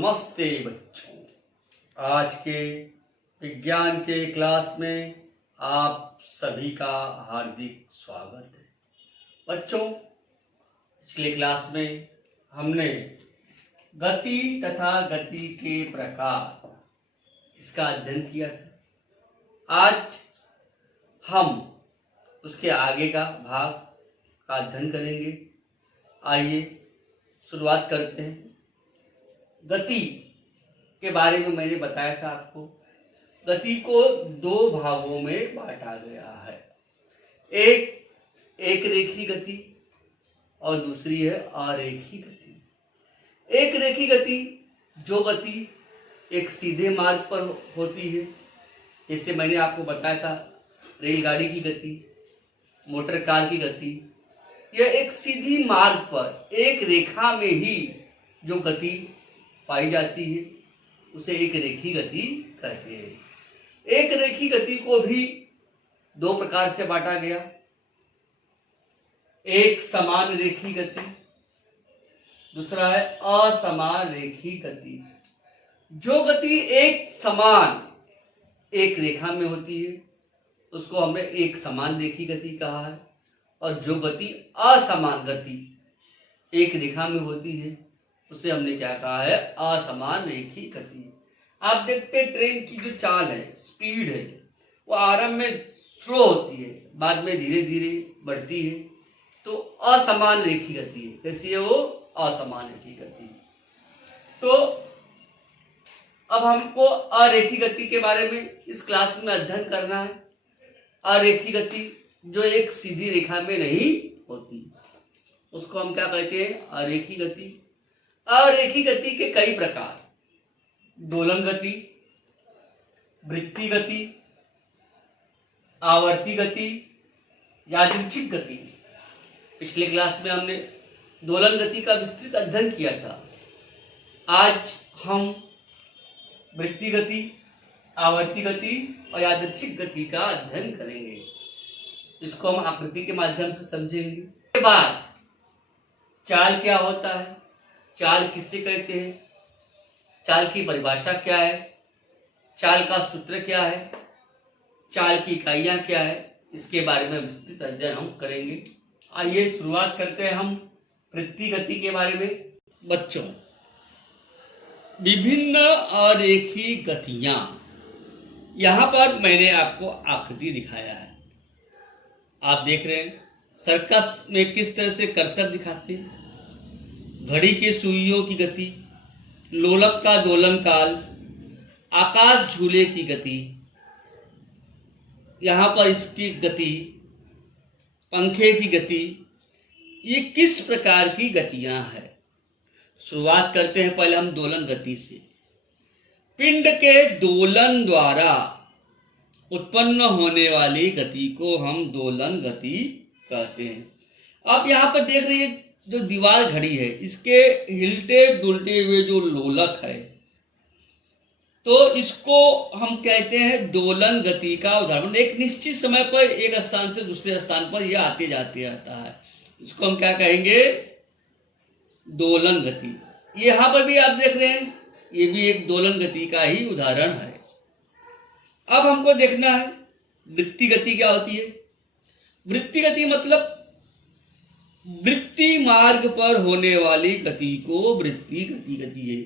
नमस्ते बच्चों। आज के विज्ञान के क्लास में आप सभी का हार्दिक स्वागत है। बच्चों, पिछले क्लास में हमने गति तथा गति के प्रकार इसका अध्ययन किया था। आज हम उसके आगे का भाग का अध्ययन करेंगे। आइए शुरुआत करते हैं। गति के बारे में मैंने बताया था आपको। गति को दो भागों में बांटा गया है। एक रेखी गति और दूसरी है अरेखी गति। एक रेखी गति जो गति एक सीधे मार्ग पर होती है, जैसे मैंने आपको बताया था रेलगाड़ी की गति, मोटर कार की गति। यह एक सीधी मार्ग पर एक रेखा में ही जो गति पाई जाती है उसे एक रेखी गति कहते हैं। एक रेखी गति को भी दो प्रकार से बांटा गया। एक समान रेखी गति, दूसरा है असमान रेखी गति। जो गति एक समान एक रेखा में होती है उसको हमने एक समान रेखी गति कहा है, और जो गति असमान गति एक रेखा में होती है उसे हमने क्या कहा है, असमान रेखी गति। आप देखते हैं ट्रेन की जो चाल है, स्पीड है, वो आरंभ में स्लो होती है, बाद में धीरे धीरे बढ़ती है, तो असमान रेखी गति है। कैसी है वो? असमान रेखी गति। तो अब हमको अरेखी गति के बारे में इस क्लास में अध्ययन करना है। अरेखी गति जो एक सीधी रेखा में नहीं होती उसको हम क्या कहते हैं? अरेखी गति। अरेखी गति के कई प्रकार: दोलन गति, वृत्तीय गति, आवर्ती गति, यादृच्छिक गति। पिछले क्लास में हमने दोलन गति का विस्तृत अध्ययन किया था। आज हम वृत्तीय गति, आवर्ती गति और यादृच्छिक गति का अध्ययन करेंगे। इसको हम आकृति के माध्यम से समझेंगे। इसके बाद चाल क्या होता है, चाल किसे कहते हैं, चाल की परिभाषा क्या है, चाल का सूत्र क्या है, चाल की इकाइयां क्या है, इसके बारे में विस्तृत अध्ययन हम करेंगे। आइए शुरुआत करते हैं हम वृत्तीय गति के बारे में। बच्चों, विभिन्न अरेखी गतियां, यहां पर मैंने आपको आकृति दिखाया है। आप देख रहे हैं सर्कस में किस तरह से कर्तव्य दिखाते हैं। घड़ी के सुइयों की गति, लोलक का दोलन काल, आकाश झूले की गति, यहां पर इसकी गति, पंखे की गति, ये किस प्रकार की गतियां हैं। शुरुआत करते हैं पहले हम दोलन गति से। पिंड के दोलन द्वारा उत्पन्न होने वाली गति को हम दोलन गति कहते हैं। आप यहां पर देख रही है जो दीवार घड़ी है, इसके हिलते डुलते हुए जो लोलक है, तो इसको हम कहते हैं दोलन गति का उदाहरण। एक निश्चित समय पर एक स्थान से दूसरे स्थान पर यह आते जाते रहता है, इसको हम क्या कहेंगे? दोलन गति। यहां पर भी आप देख रहे हैं, ये भी एक दोलन गति का ही उदाहरण है। अब हमको देखना है वृत्तीय गति क्या होती है। वृत्तीय गति मतलब वृत्तीय मार्ग पर होने वाली गति को वृत्तीय गति कहती है।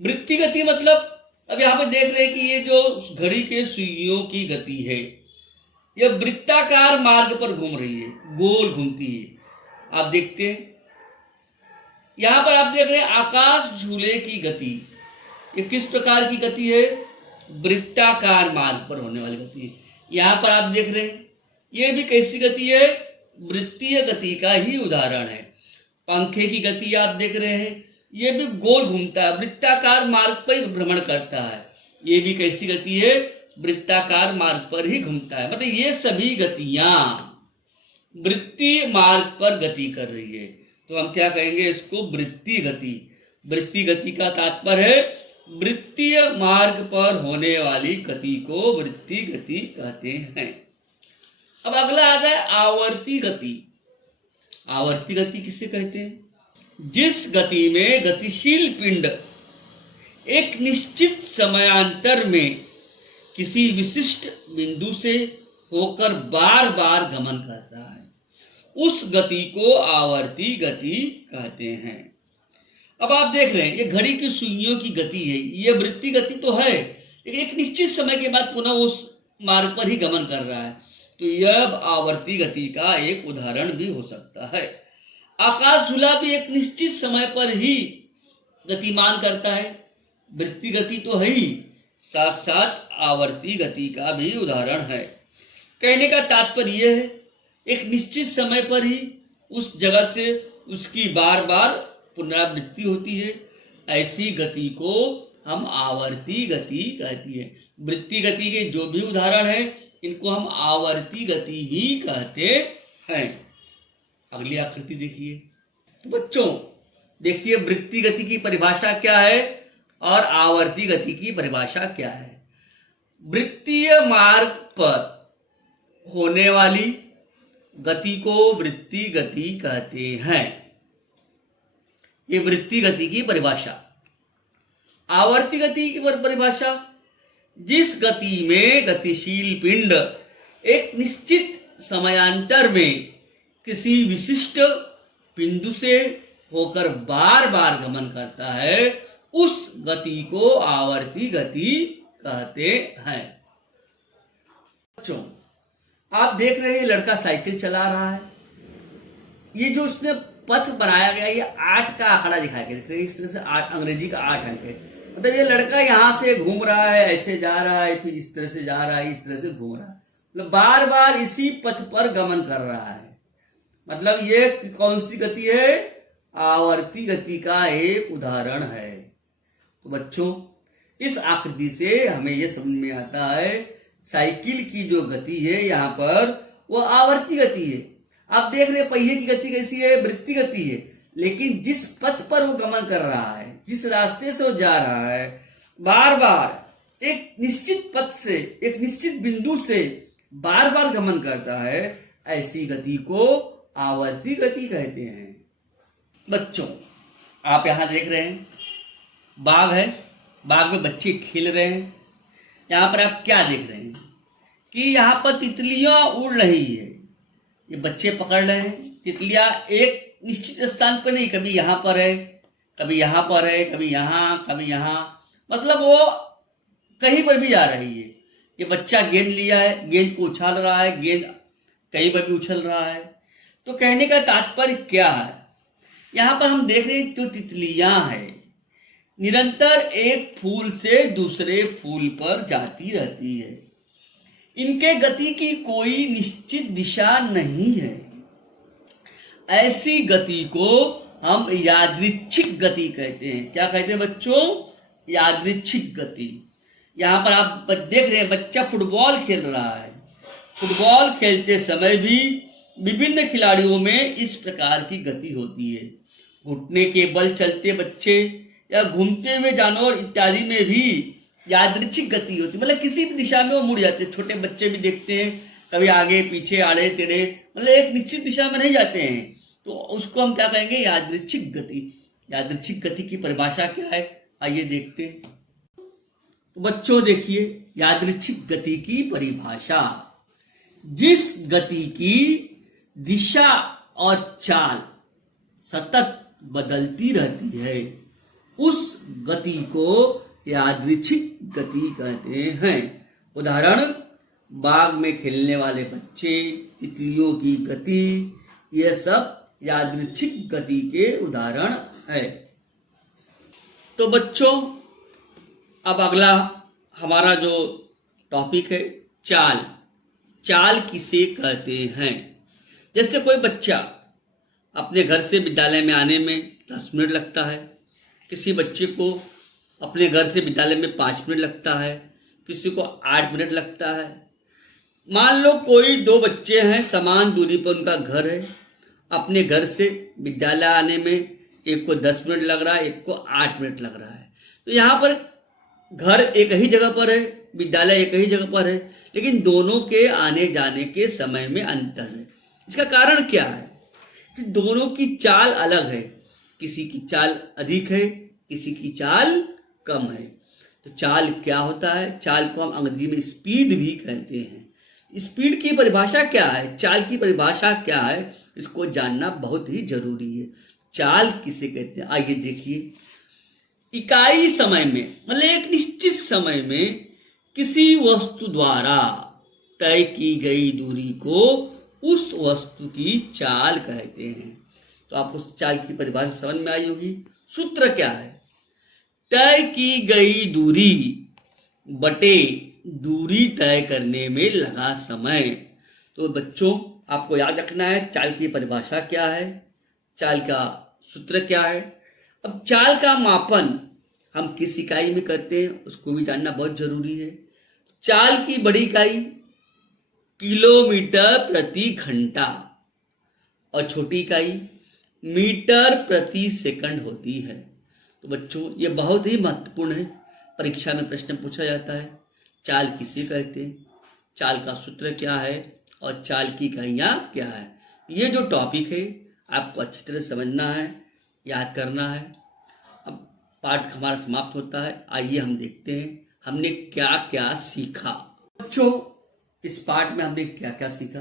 वृत्तीय गति मतलब अब यहां पर देख रहे हैं कि ये जो घड़ी के सुइयों की गति है, यह वृत्ताकार मार्ग पर घूम रही है, गोल घूमती है। आप देखते हैं यहां पर आप देख रहे हैं आकाश झूले की गति, ये किस प्रकार की गति है? वृत्ताकार मार्ग पर होने वाली गति है। यहां पर आप देख रहे हैं ये भी कैसी गति है? वृत्तीय गति का ही उदाहरण है। पंखे की गति आप देख रहे हैं, ये भी गोल घूमता है, वृत्ताकार मार्ग पर ही भ्रमण करता है। ये भी कैसी गति है? वृत्ताकार मार्ग पर ही घूमता है। मतलब ये सभी गतियां वृत्तीय मार्ग पर गति कर रही है, तो हम क्या कहेंगे? इसको वृत्तीय गति। वृत्तीय गति का तात्पर्य है वृत्तीय मार्ग पर होने वाली गति को वृत्तीय गति कहते हैं। अब अगला आता है आवर्ती गति। आवर्ती गति किसे कहते हैं? जिस गति में गतिशील पिंड एक निश्चित समयांतर में किसी विशिष्ट बिंदु से होकर बार बार गमन करता है, उस गति को आवर्ती गति कहते हैं। अब आप देख रहे हैं ये घड़ी की सुइयों की गति है, ये वृत्ति गति तो है, लेकिन एक निश्चित समय के बाद पुनः उस मार्ग पर ही गमन कर रहा है, तो यह आवर्ती गति का एक उदाहरण भी हो सकता है। आकाश झूला भी एक निश्चित समय पर ही गतिमान करता है, वृत्ति गति तो है ही, साथ साथ आवर्ती गति का भी उदाहरण है। कहने का तात्पर्य यह है, एक निश्चित समय पर ही उस जगह से उसकी बार बार पुनरावृत्ति होती है, ऐसी गति को हम आवर्ती गति कहती है। वृत्ति गति के जो भी उदाहरण है इनको हम आवर्ती गति ही कहते हैं। अगली आकृति देखिए। तो बच्चों देखिए, वृत्ति गति की परिभाषा क्या है और आवर्ती गति की परिभाषा क्या है। वृत्तीय मार्ग पर होने वाली गति को वृत्ति गति कहते हैं, ये वृत्ति गति की परिभाषा। आवर्ती गति की परिभाषा, जिस गति में गतिशील पिंड एक निश्चित समयांतर में किसी विशिष्ट बिंदु से होकर बार बार गमन करता है, उस गति को आवर्ती गति कहते हैं। बच्चों आप देख रहे हैं लड़का साइकिल चला रहा है, ये जो उसने पथ बनाया गया, ये 8 का आंकड़ा दिखाया गया, देख रहे हैं इस तरह से 8, अंग्रेजी का 8 अंक है। मतलब ये लड़का यहां से घूम रहा है, ऐसे जा रहा है, फिर इस तरह से जा रहा है, इस तरह से घूम रहा है, मतलब बार बार इसी पथ पर गमन कर रहा है। मतलब ये कौन सी गति है? आवर्ती गति का एक उदाहरण है। तो बच्चों इस आकृति से हमें यह समझ में आता है साइकिल की जो गति है यहाँ पर वो आवर्ती गति है। आप देख रहे हैं पहिए की गति कैसी है? वृत्ति गति है। लेकिन जिस पथ पर वो गमन कर रहा है, जिस रास्ते से वो जा रहा है, बार बार एक निश्चित पथ से, एक निश्चित बिंदु से बार बार गमन करता है, ऐसी गति को आवर्ती गति कहते हैं। बच्चों आप यहां देख रहे हैं बाग है, बाग में बच्चे खेल रहे हैं। यहां पर आप क्या देख रहे हैं कि यहां पर तितलियां उड़ रही है, ये बच्चे पकड़ रहे हैं। तितलियां एक निश्चित स्थान पर नहीं, कभी यहां पर है, कभी यहां पर है, कभी यहां, कभी यहां, मतलब वो कहीं पर भी जा रही है। ये बच्चा गेंद लिया है, गेंद को उछाल रहा है, गेंद कहीं पर भी उछल रहा है। तो कहने का तात्पर्य क्या है? यहां पर हम देख रहे हैं जो तितलियां हैं निरंतर एक फूल से दूसरे फूल पर जाती रहती है। इनके गति की कोई निश्चित दिशा नहीं है। ऐसी गति को हम यादृच्छिक गति कहते हैं। क्या कहते हैं बच्चों? यादृच्छिक गति। यहां पर आप देख रहे हैं बच्चा फुटबॉल खेल रहा है। फुटबॉल खेलते समय भी विभिन्न खिलाड़ियों में इस प्रकार की गति होती है। घुटने के बल चलते बच्चे या घूमते हुए जानवर इत्यादि में भी यादृच्छिक गति होती है, मतलब किसी भी दिशा में वो मुड़ जाते हैं। छोटे बच्चे भी देखते हैं, कभी आगे पीछे आड़े टेढ़े, मतलब एक निश्चित दिशा में नहीं जाते हैं, तो उसको हम क्या कहेंगे? यादृच्छिक गति। यादृच्छिक गति की परिभाषा क्या है, आइए देखते हैं। तो बच्चों देखिए यादृच्छिक गति की परिभाषा, जिस गति की दिशा और चाल सतत बदलती रहती है, उस गति को यादृच्छिक गति कहते हैं। उदाहरण, बाग में खेलने वाले बच्चे, तितलियों की गति, यह सब यादृच्छिक गति के उदाहरण है। तो बच्चों अब अगला हमारा जो टॉपिक है चाल। चाल किसे कहते हैं? जैसे कोई बच्चा अपने घर से विद्यालय में आने में 10 मिनट लगता है, किसी बच्चे को अपने घर से विद्यालय में 5 मिनट लगता है, किसी को 8 मिनट लगता है। मान लो कोई 2 बच्चे हैं, समान दूरी पर उनका घर है, अपने घर से विद्यालय आने में एक को 10 मिनट लग रहा है, एक को 8 मिनट लग रहा है। तो यहाँ पर घर एक ही जगह पर है, विद्यालय एक ही जगह पर है, लेकिन दोनों के आने जाने के समय में अंतर है। इसका कारण क्या है? कि दोनों की चाल अलग है, किसी की चाल अधिक है, किसी की चाल कम है। तो चाल क्या होता है? चाल को हम अंग्रेजी में स्पीड भी कहते हैं। स्पीड की परिभाषा क्या है, चाल की परिभाषा क्या है, इसको जानना बहुत ही जरूरी है। चाल किसे कहते हैं, आइए देखिए। इकाई समय में, मतलब एक निश्चित समय में किसी वस्तु द्वारा तय की गई दूरी को उस वस्तु की चाल कहते हैं। तो आपको चाल की परिभाषा समझ में आई होगी। सूत्र क्या है? तय की गई दूरी बटे दूरी तय करने में लगा समय। तो बच्चों, आपको याद रखना है चाल की परिभाषा क्या है, चाल का सूत्र क्या है। अब चाल का मापन हम किस इकाई में करते हैं उसको भी जानना बहुत जरूरी है। चाल की बड़ी इकाई किलोमीटर प्रति घंटा और छोटी इकाई मीटर प्रति सेकंड होती है। तो बच्चों, ये बहुत ही महत्वपूर्ण है, परीक्षा में प्रश्न पूछा जाता है। चाल किसे कहते हैं, चाल का सूत्र क्या है और चाल की इकाइयाँ क्या है। ये जो टॉपिक है आपको अच्छी तरह समझना है, याद करना है। अब पाठ हमारा समाप्त होता है। आइए हम देखते हैं हमने क्या क्या सीखा। बच्चों, इस पाठ में हमने क्या क्या सीखा।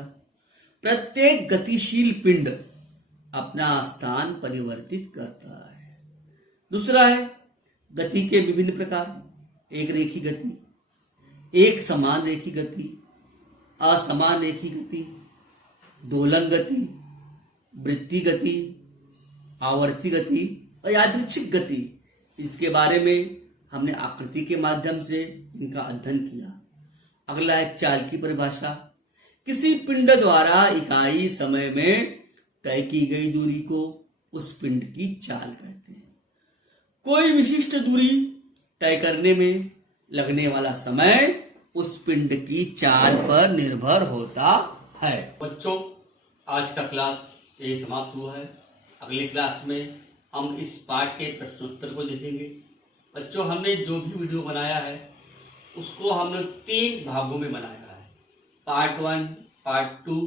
प्रत्येक गतिशील पिंड अपना स्थान परिवर्तित करता है। दूसरा है गति के विभिन्न प्रकार, एक रेखी गति, एक समान रेखी गति, असमान रेखी गति, दोलन गति, वृत्तीय गति, आवर्ती गति और यादृच्छिक गति। इसके बारे में हमने आकृति के माध्यम से इनका अध्ययन किया। अगला है चाल की परिभाषा। किसी पिंड द्वारा इकाई समय में तय की गई दूरी को उस पिंड की चाल कहते हैं। कोई विशिष्ट दूरी तय करने में लगने वाला समय उस पिंड की चाल पर निर्भर होता है। बच्चों, आज का क्लास यही समाप्त हुआ है। अगले क्लास में हम इस पाठ के प्रश्नोत्तर को देखेंगे। बच्चों, हमने जो भी वीडियो बनाया है उसको हमने 3 भागों में बनाया है, पार्ट 1, पार्ट 2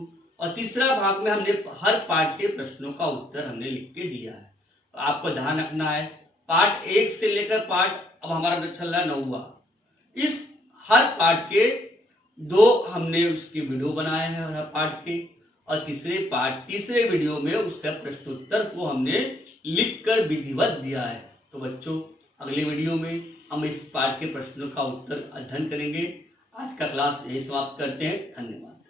और तीसरा भाग में हमने हर पार्ट के प्रश्नों का उत्तर हमने लिख के दिया है। तो आपको ध्यान रखना है, पार्ट 1 से लेकर पार्ट अब हमारा चल रहा है 9वां। इस हर पार्ट के 2 हमने उसकी वीडियो बनाए हैं हर पार्ट के, और तीसरे वीडियो में उसका प्रश्नोत्तर को हमने लिखकर विधिवत दिया है। तो बच्चों, अगले वीडियो में हम इस पाठ के प्रश्नों का उत्तर अध्ययन करेंगे। आज का क्लास यही समाप्त करते हैं। धन्यवाद।